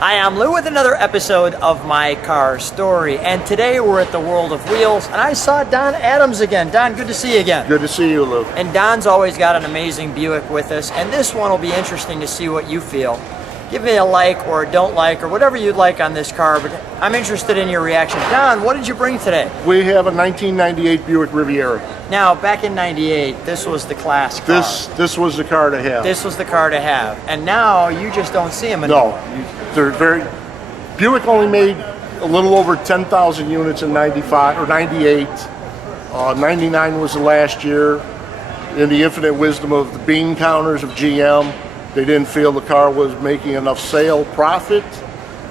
Hi, I'm Lou with another episode of My Car Story, and today we're at the World of Wheels, and I saw Don Adams again. Don, good to see you again. Good to see you, Lou. And Don's always got an amazing Buick with us, and this one will be interesting to see what you feel. Give me a like or a don't like or whatever you'd like on this car, but I'm interested in your reaction. Don, what did you bring today? We have a 1998 Buick Riviera. Now, back in '98, this was the class car. This was the car to have. This was the car to have, and now you just don't see them anymore. No, they're very. Buick only made a little over 10,000 units in '95 or '98. '99 was the last year. In the infinite wisdom of the bean counters of GM, they didn't feel the car was making enough sale profit,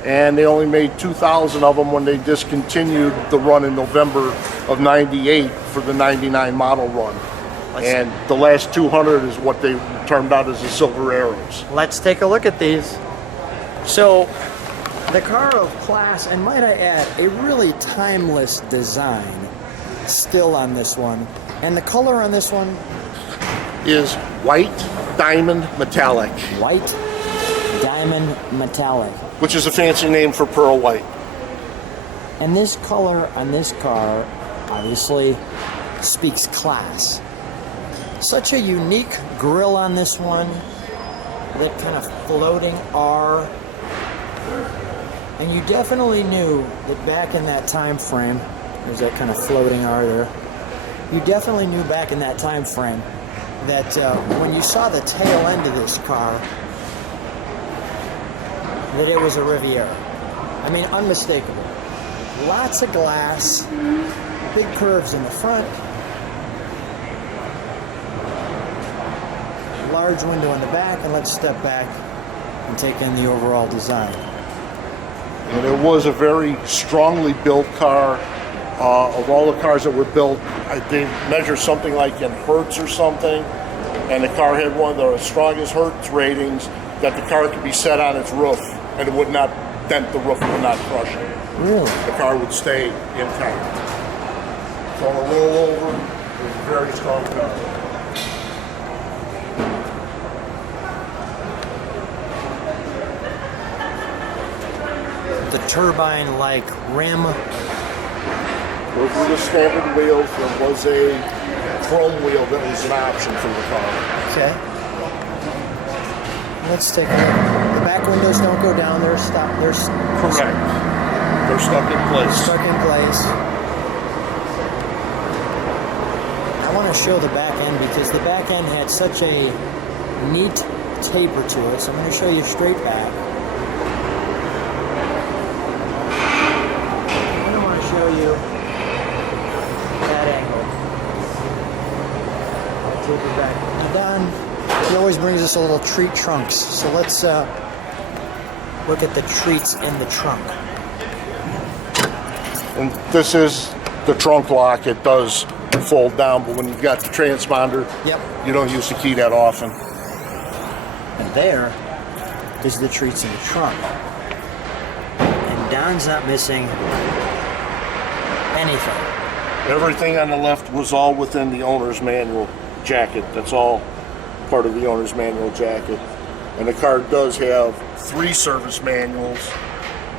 and they only made 2,000 of them when they discontinued the run in November of '98 for the '99 model run. And the last 200 is what they termed out as the Silver Arrows. Let's take a look at these. So, the car of class, and might I add, a really timeless design still on this one. And the color on this one Is white diamond metallic, white diamond metallic. which is a fancy name for pearl white. And this color on this car obviously speaks class. Such a unique grille on this one, that kind of floating R. And you definitely knew that back in that time frame, there's that kind of floating R there. You definitely knew back in that time frame that when you saw the tail end of this car, that it was a Riviera. I mean, unmistakable. Lots of glass, big curves in the front, large window in the back, and let's step back and take in the overall design. And it was a very strongly built car. Of all the cars that were built, they measured something like in hertz or something, and the car had one of the strongest hertz ratings that the car could be set on its roof, and it would not dent the roof, it would not crush it. Really? The car would stay intact. So on a rollover, it was a very strong car. The turbine-like rim. Those were the standard wheels. There was a chrome wheel that was an option for the car. Okay. Let's take a look. The back windows don't go down. They're stuck. Correct. They're stuck in place. Stuck in place. I want to show the back end because the back end had such a neat taper to it. So I'm going to show you straight back. I want to show you that angle. I'll taper back. Now Don, he always brings us a little treat trunks. So let's look at the treats in the trunk. And this is the trunk lock. It does fold down, but when you've got the transponder, Yep. you don't use the key that often. And there is the treats in the trunk. And Don's not missing anything. Everything on the left was all within the owner's manual jacket. That's all part of the owner's manual jacket. And the car does have 3 service manuals.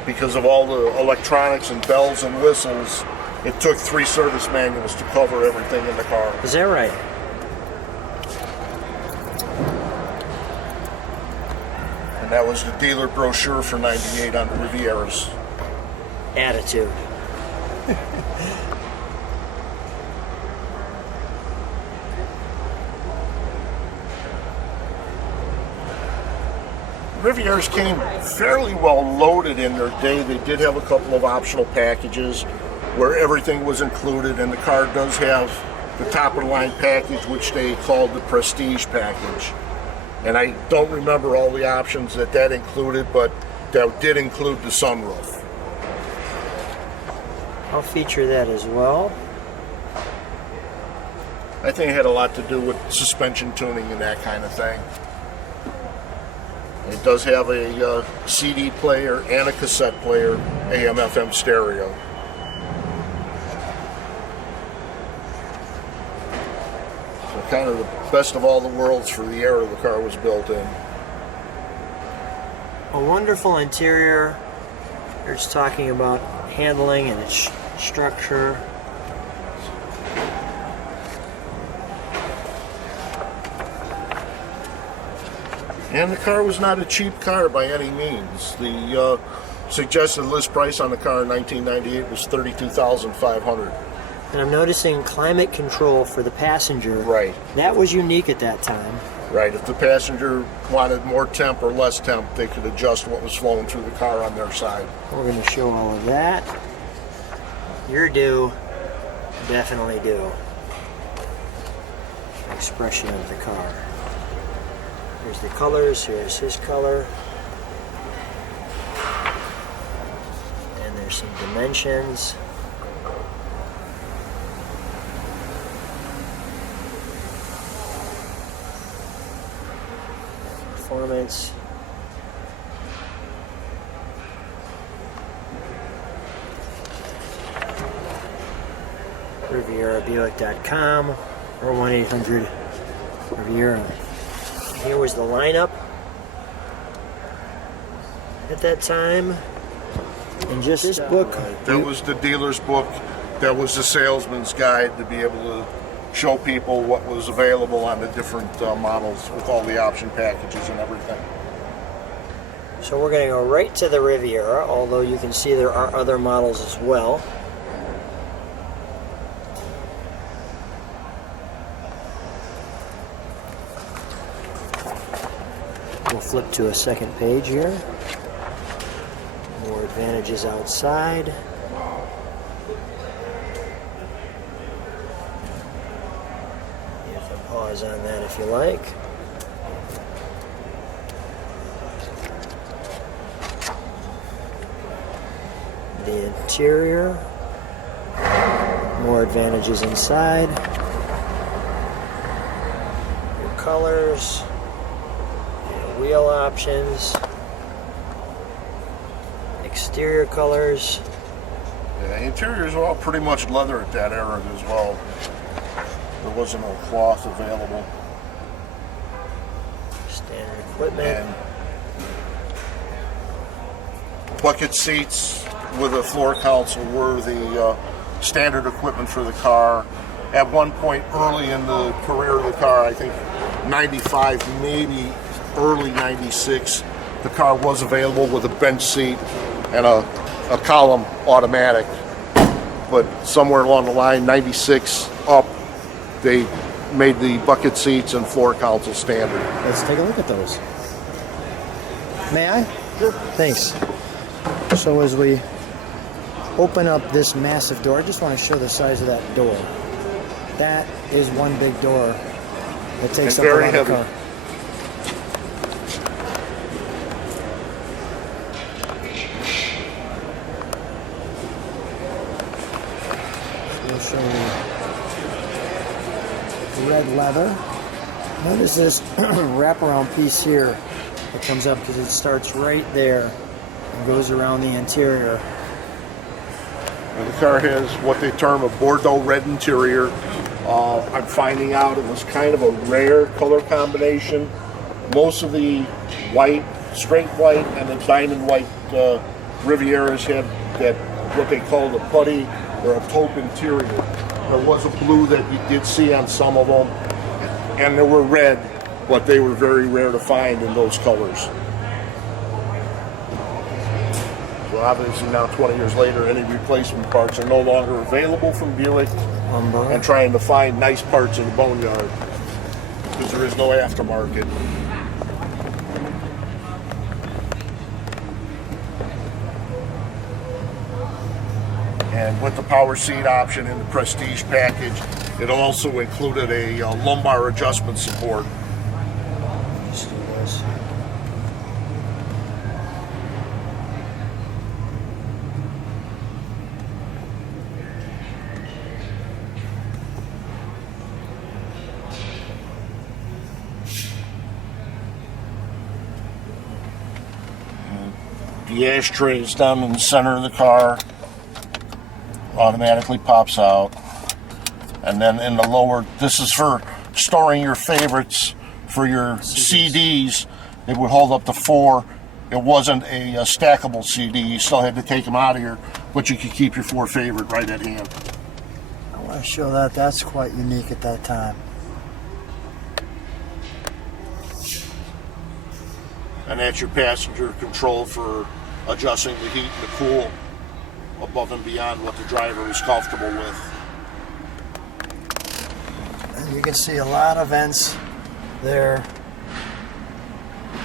Because of all the electronics and bells and whistles, it took 3 service manuals to cover everything in the car. Is that right? And that was the dealer brochure for '98 on the Rivieras. Attitude. Rivieras came fairly well loaded in their day. They did have a couple of optional packages where everything was included, and the car does have the top of the line package, which they called the Prestige package. And I don't remember all the options that included, but that did include the sunroof. I'll feature that as well. I think it had a lot to do with suspension tuning and that kind of thing. It does have a CD player and a cassette player, AM/FM stereo. So kind of the best of all the worlds for the era the car was built in. A wonderful interior. They're just talking about handling and its structure. And the car was not a cheap car by any means. The suggested list price on the car in 1998 was $32,500. And I'm noticing climate control for the passenger. Right. That was unique at that time. Right. If the passenger wanted more temp or less temp, they could adjust what was flowing through the car on their side. We're going to show all of that. You're due. Definitely due. Expression of the car. Here's the colors. Here's his color. And there's some dimensions. Performance. RivieraBuick.com or 1-800-RIVIERA. Here was the lineup at that time. And just this book. That was the dealer's book. That was the salesman's guide to be able to show people what was available on the different models with all the option packages and everything. So we're going to go right to the Riviera, although you can see there are other models as well. We'll flip to a second page here. More advantages outside. You can pause on that if you like. The interior. More advantages inside. Your colors. Wheel options, exterior colors. Yeah, interiors were all pretty much leather at that era as well. There wasn't a cloth available. Standard equipment. And bucket seats with a floor console were the standard equipment for the car. At one point early in the career of the car, I think 95, maybe early 96, the car was available with a bench seat and a column automatic. But somewhere along the line, 96 up, they made the bucket seats and floor console standard. Let's take a look at those. May I? Sure. Thanks. So as we open up this massive door, I just want to show the size of that door. That is one big door that takes up a lot of the car. We'll show you red leather. Notice this wraparound piece here that comes up because it starts right there and goes around the interior. And the car has what they term a Bordeaux red interior. I'm finding out it was kind of a rare color combination. Most of the white, straight white, and the diamond white Rivieras had that what they call the putty or a taupe interior. There was a blue that you did see on some of them, and there were red, but they were very rare to find in those colors. So obviously now 20 years later, any replacement parts are no longer available from Buick, and trying to find nice parts in the boneyard because there is no aftermarket. And with the power seat option in the Prestige package, it also included a lumbar adjustment support. The ashtray is down in the center of the car. Automatically pops out. And then in the lower, this is for storing your favorites for your CDs. It would hold up to 4 It wasn't a stackable CD. You still had to take them out of here, but you could keep your 4 favorite right at hand. I want to show that. That's quite unique at that time. And that's your passenger control for adjusting the heat and the cool above and beyond what the driver is comfortable with. And you can see a lot of vents there.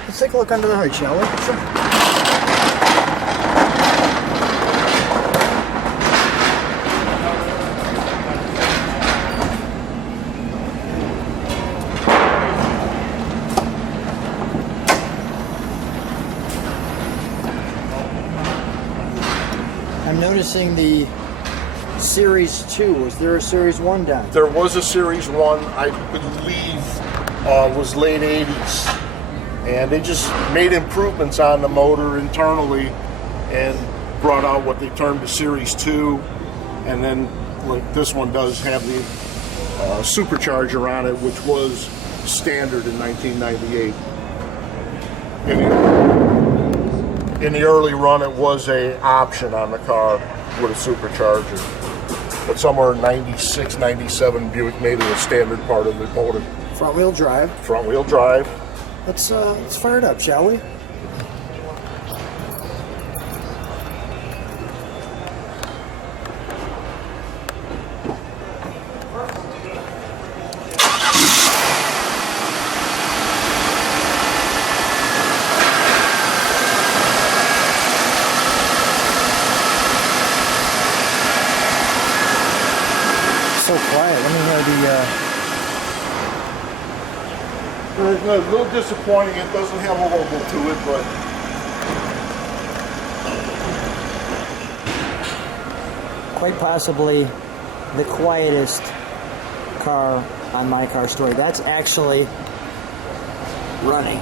Let's take a look under the hood, shall we? Sure. I'm noticing the Series 2. Was there a Series 1 down? There was a Series 1, I believe, was late 80s. And they just made improvements on the motor internally and brought out what they termed the Series 2. And then, like this one does have the supercharger on it, which was standard in 1998. In the early run, it was an option on the car with a supercharger. But somewhere in 96, 97, Buick made it a standard part of the motor. Front wheel drive. Front wheel drive. Let's fire it up, shall we? So quiet. Let me hear It's a little disappointing. It doesn't have a logo to it, but quite possibly the quietest car on My Car Story. That's actually running.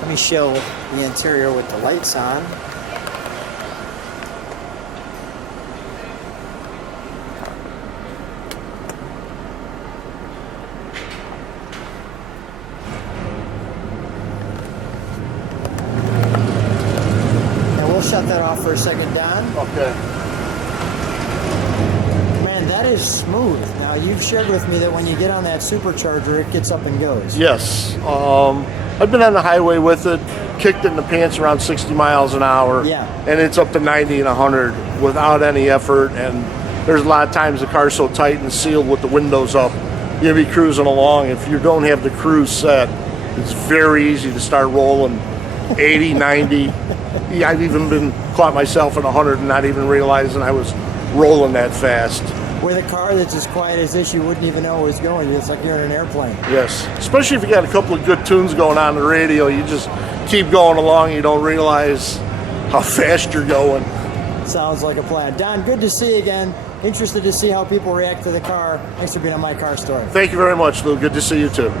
Let me show the interior with the lights on. Shut that off for a second, Don. okay. Man, that is smooth. Now, you've shared with me that when you get on that supercharger, it gets up and goes. Yes. I've been on the highway with it, kicked it in the pants around 60 miles an hour. Yeah. And it's up to 90 and 100 without any effort. And there's a lot of times the car's so tight and sealed with the windows up, you'll be cruising along. If you don't have the cruise set, it's very easy to start rolling 80, 90. Yeah, I've even been caught myself at 100 and not even realizing I was rolling that fast. With a car that's as quiet as this, you wouldn't even know it was going. It's like you're in an airplane. Yes, especially if you got a couple of good tunes going on the radio. You just keep going along. You don't realize how fast you're going. Sounds like a plan. Don, good to see you again. Interested to see how people react to the car. Thanks for being on My Car Story. Thank you very much, Lou. Good to see you too.